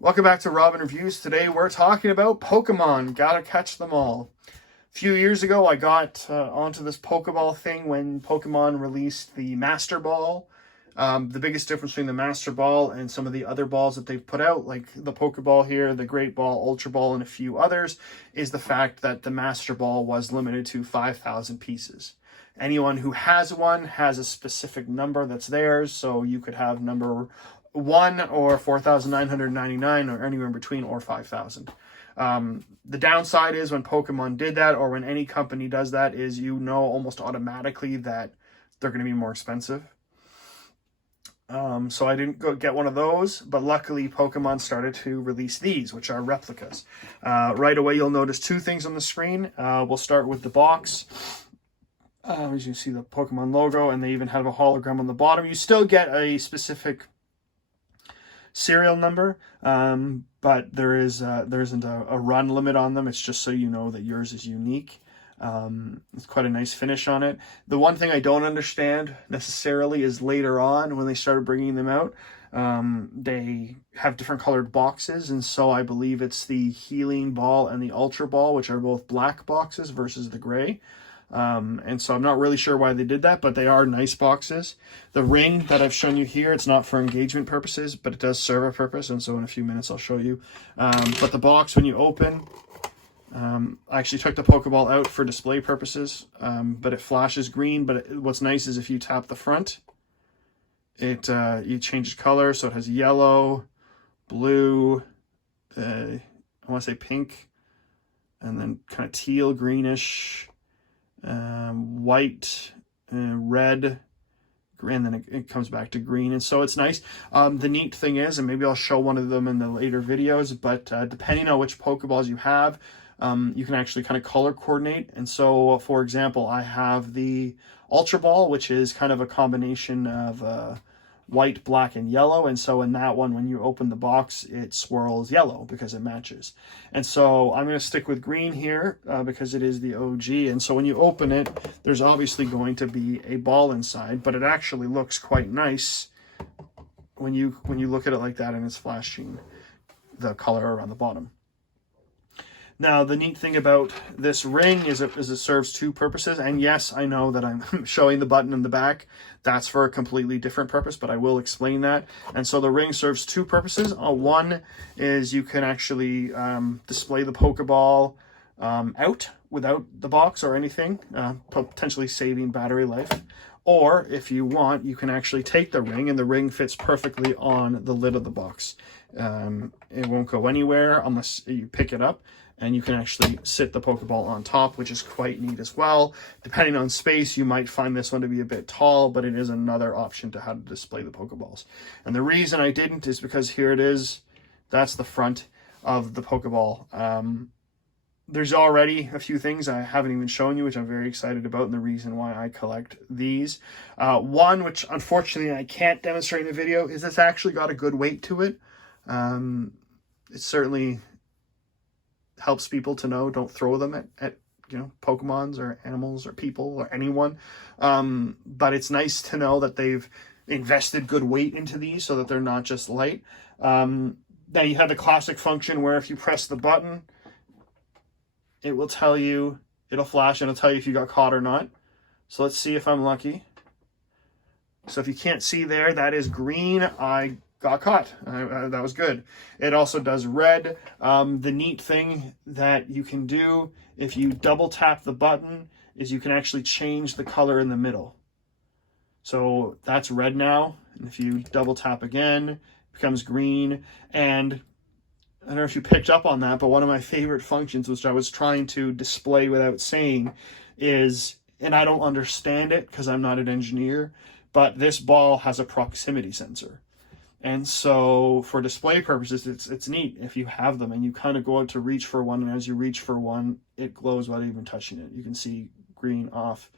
Welcome back to Robin Reviews. Today we're talking about Pokemon. Gotta catch them all. A few years ago I got onto this Pokeball thing when Pokemon released the Master Ball. The biggest difference between the Master Ball and some of the other balls that they've put out, like the Pokeball here, the Great Ball, Ultra Ball, and a few others, is the fact that the Master Ball was limited to 5,000 pieces. Anyone who has one has a specific number that's theirs, so you could have number 1 or 4,999 or anywhere in between, or 5,000. The downside is when Pokemon did that, or when any company does that, is you know almost automatically that they're going to be more expensive. So I didn't go get one of those, but luckily Pokemon started to release these, which are replicas. Right away you'll notice two things on the screen. We'll start with the box. As you see the Pokemon logo, and they even have a hologram on the bottom. You still get a specific serial number, but there isn't a run limit on them. It's just so you know that yours is unique. It's quite a nice finish on it. The one thing I don't understand necessarily is later on when they started bringing them out, they have different colored boxes, and so I believe it's the Healing Ball and the Ultra Ball, which are both black boxes versus the gray. And so I'm not really sure why they did that, but they are nice boxes. The ring that I've shown you here, it's not for engagement purposes, but it does serve a purpose, and so in a few minutes I'll show you. But the box, when you open, I actually took the Pokeball out for display purposes, but it flashes green. But what's nice is if you tap the front, you change color, so it has yellow, blue, I want to say pink, and then kind of teal, greenish, white, red, and then it comes back to green, and so it's nice. The neat thing is, and maybe I'll show one of them in the later videos, but depending on which Pokeballs you have, you can actually kind of color coordinate. And so, for example, I have the Ultra Ball, which is kind of a combination of white, black, and yellow. And so in that one, when you open the box, it swirls yellow because it matches. And so I'm going to stick with green here because it is the OG. And so when you open it, there's obviously going to be a ball inside, but it actually looks quite nice when you look at it like that, and it's flashing the color around the bottom. Now, the neat thing about this ring is it serves two purposes. And yes, I know that I'm showing the button in the back. That's for a completely different purpose, but I will explain that. And so the ring serves two purposes. One is you can actually display the Pokeball out without the box or anything, potentially saving battery life. Or if you want, you can actually take the ring, and the ring fits perfectly on the lid of the box. It won't go anywhere unless you pick it up. And you can actually sit the Pokeball on top, which is quite neat as well. Depending on space, you might find this one to be a bit tall, but it is another option to how to display the Pokeballs. And the reason I didn't is because here it is. That's the front of the Pokeball. There's already a few things I haven't even shown you, which I'm very excited about, and the reason why I collect these. One, which unfortunately I can't demonstrate in the video, is it's actually got a good weight to it. It certainly helps people to know don't throw them at Pokemons or animals or people or anyone. But it's nice to know that they've invested good weight into these so that they're not just light. Now you have the classic function where if you press the button, it will tell you, it'll flash and it'll tell you if you got caught or not. So let's see if I'm lucky. So if you can't see there, that is green. I got caught. That was good. It also does red. The neat thing that you can do if you double tap the button is you can actually change the color in the middle. So that's red now. And if you double tap again, it becomes green. And I don't know if you picked up on that, but one of my favorite functions, which I was trying to display without saying, is, and I don't understand it because I'm not an engineer, but this ball has a proximity sensor. And so for display purposes, it's neat if you have them and you kind of go out to reach for one, and as you reach for one, it glows without even touching it. You can see green off.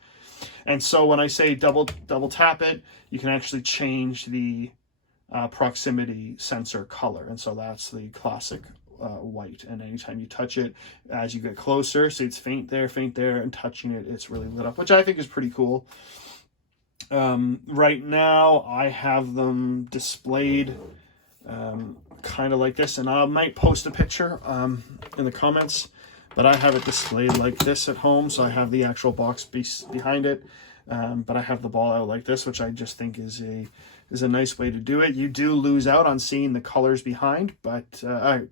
And so when I say double tap it, you can actually change the proximity sensor color. And so that's the classic white. And anytime you touch it, as you get closer, see it's faint there, and touching it, it's really lit up, which I think is pretty cool. Right now I have them displayed kind of like this, and I might post a picture in the comments, but I have it displayed like this at home, so I have the actual box piece behind it, but I have the ball out like this, which I just think is a nice way to do it. You do lose out on seeing the colors behind, but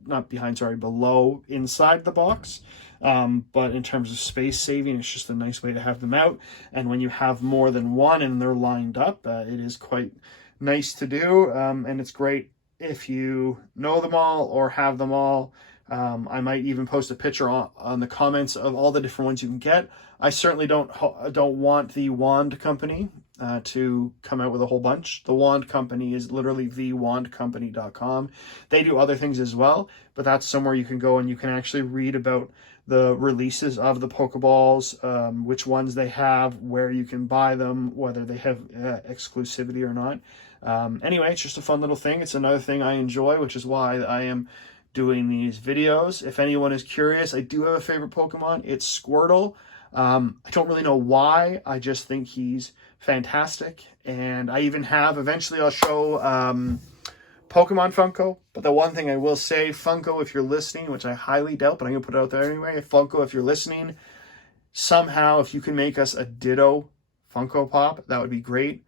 not behind, sorry, below inside the box. But in terms of space saving, it's just a nice way to have them out. And when you have more than one and they're lined up, it is quite nice to do. And it's great if you know them all or have them all. I might even post a picture on the comments of all the different ones you can get. I certainly don't want the Wand Company to come out with a whole bunch. The Wand Company is literally thewandcompany.com. They do other things as well, but that's somewhere you can go and you can actually read about the releases of the Pokeballs, which ones they have, where you can buy them, whether they have exclusivity or not. Anyway, it's just a fun little thing. It's another thing I enjoy, which is why I am doing these videos. If anyone is curious, I do have a favorite Pokemon. It's Squirtle. I don't really know why. I just think he's fantastic. And I even have, eventually I'll show Pokemon Funko. But the one thing I will say, Funko, if you're listening, which I highly doubt, but I'm going to put it out there anyway. Funko, if you're listening, somehow if you can make us a Ditto Funko Pop, that would be great.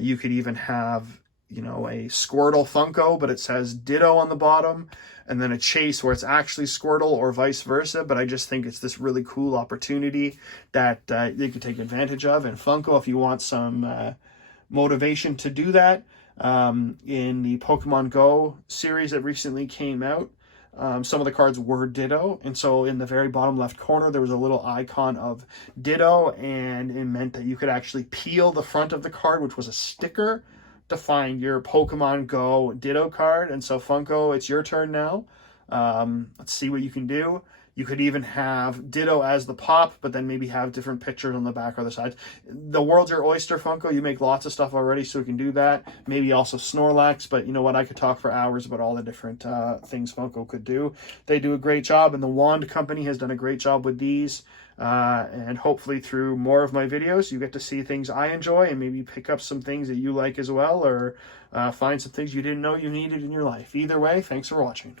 You could even have, you know, a Squirtle Funko, but it says Ditto on the bottom, and then a Chase where it's actually Squirtle, or vice versa. But I just think it's this really cool opportunity that you could take advantage of. And Funko, if you want some motivation to do that, in the Pokemon Go series that recently came out, some of the cards were Ditto, and so in the very bottom left corner there was a little icon of Ditto, and it meant that you could actually peel the front of the card, which was a sticker, to find your Pokemon Go Ditto card. And so Funko, it's your turn now. Let's see what you can do. You could even have Ditto as the pop, but then maybe have different pictures on the back or the sides. The world's your oyster, Funko. You make lots of stuff already, so we can do that. Maybe also Snorlax, but you know what? I could talk for hours about all the different things Funko could do. They do a great job, and the Wand Company has done a great job with these. And hopefully through more of my videos, you get to see things I enjoy and maybe pick up some things that you like as well, or find some things you didn't know you needed in your life. Either way, thanks for watching.